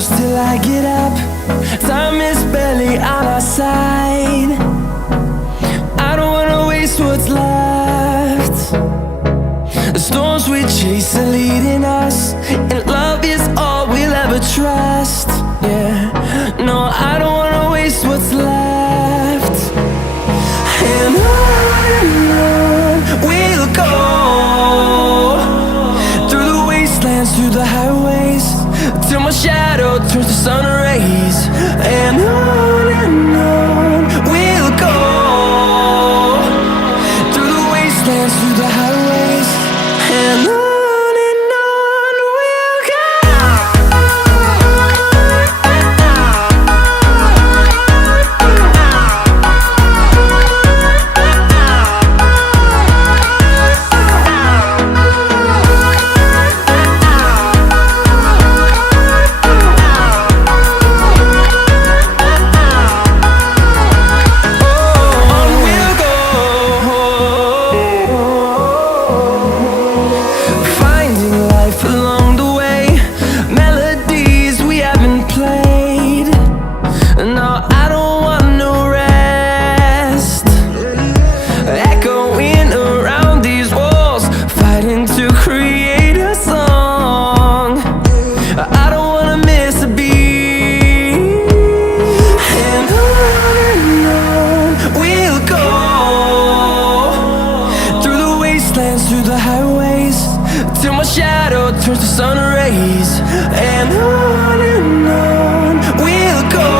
close till I get up. Time is barely on our side. I don't wanna waste what's left. The storms we chase are leading us, and love is all we'll ever trust. Yeah, no, I don't wanna waste what's left. And on we'll go, through the wastelands, through the highways, till my shadow turns to sun rays. And on we'll go, through the wastelands, through the highways, and on we'll go. Through the highways, till my shadow turns to sun rays. And on we'll go,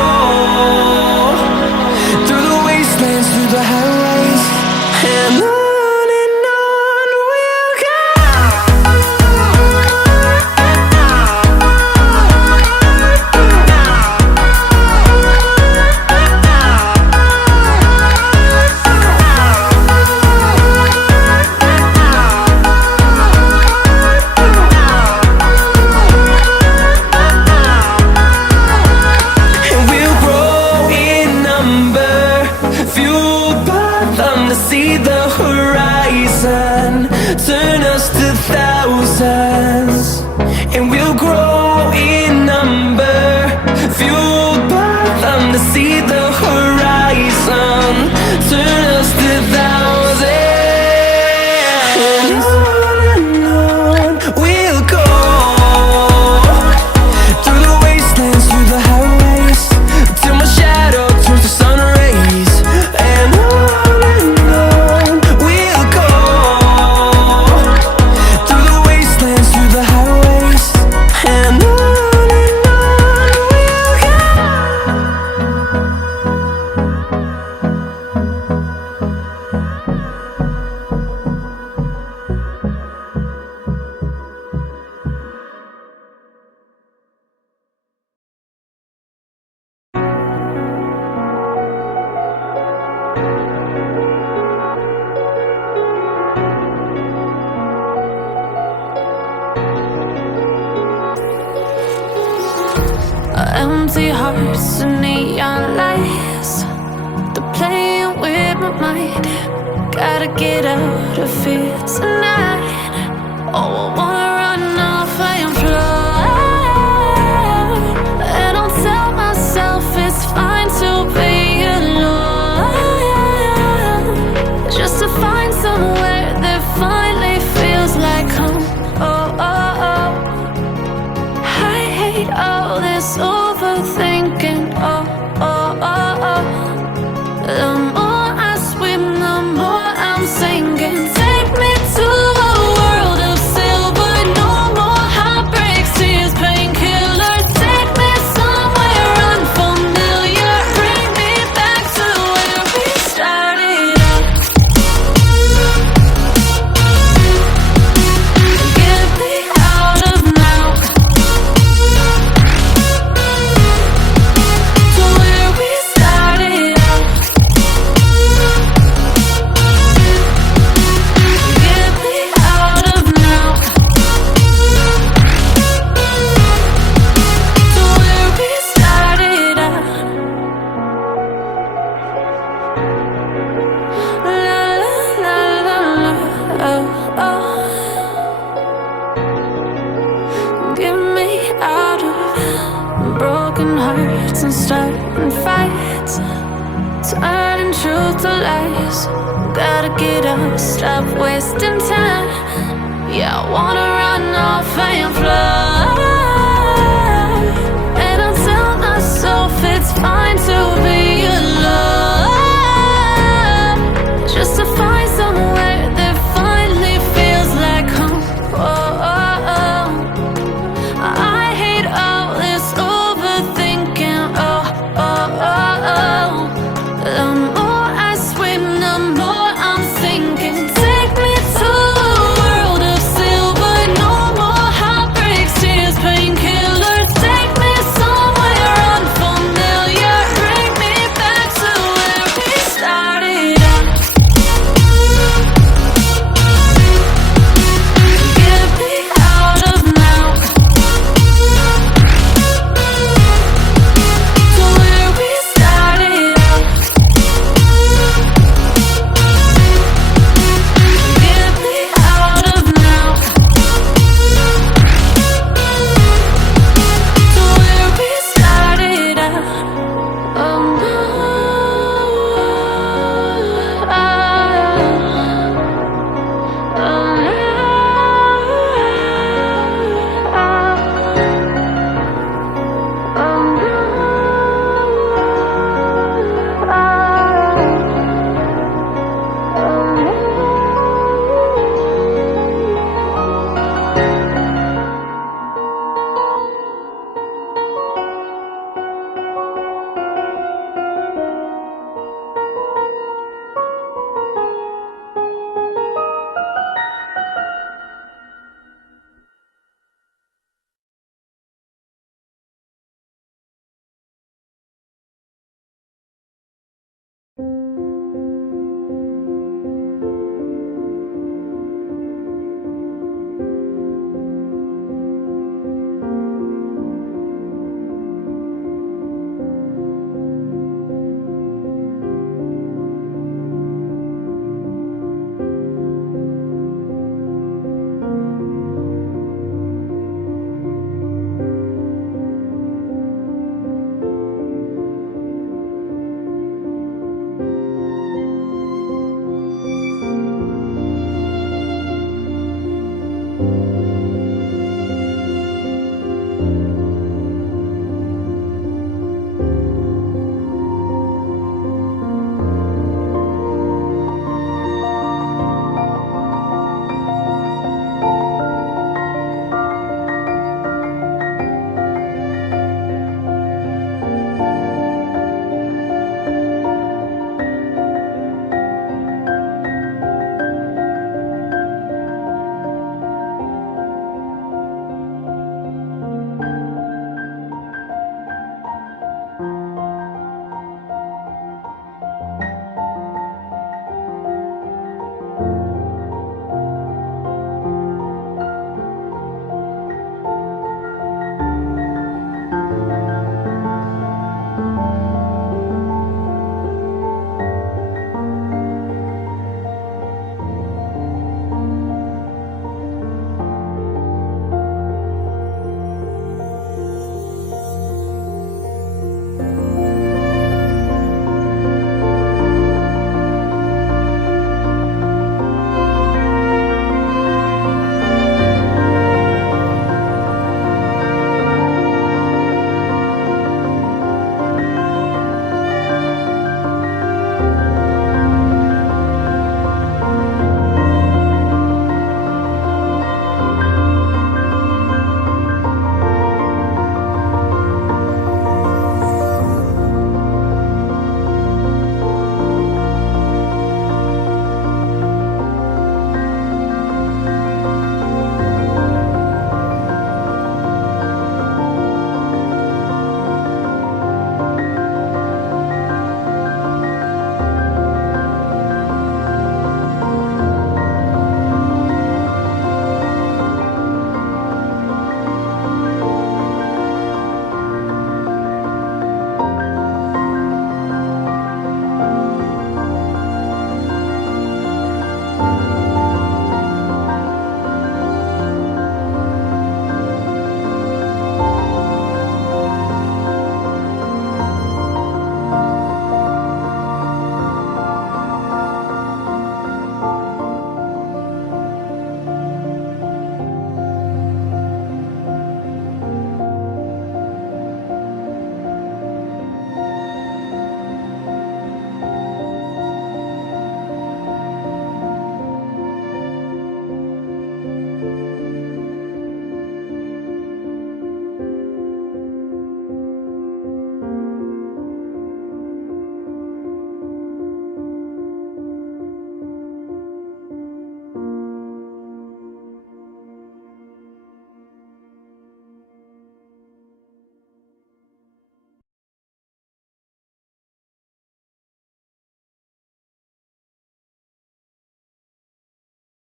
through the wastelands, through the highways, and on we'll go. See the horizon turn us to thousands, and we'll grow in number, fueled by them. To see the horizon turn us to thousands, and on we'll go, through the wastelands, through the highways, till my shadow turns to sun rays. And empty hearts and neon lights, they're playing with my mind. Gotta get out of here tonight. Oh, I wanna run off and fly, and I'll tell myself it's fine to be alone, just to find somewhere that finally feels like home. Oh, oh, oh. I hate all this overthinking. Oh, oh, oh, oh. The more I swim, the more I'm sinking. Take me to a world of silver starting fights, turning truth to lies. Gotta get up, stop wasting time. Yeah, I wanna run off and fly. And I'll tell myself it's fine to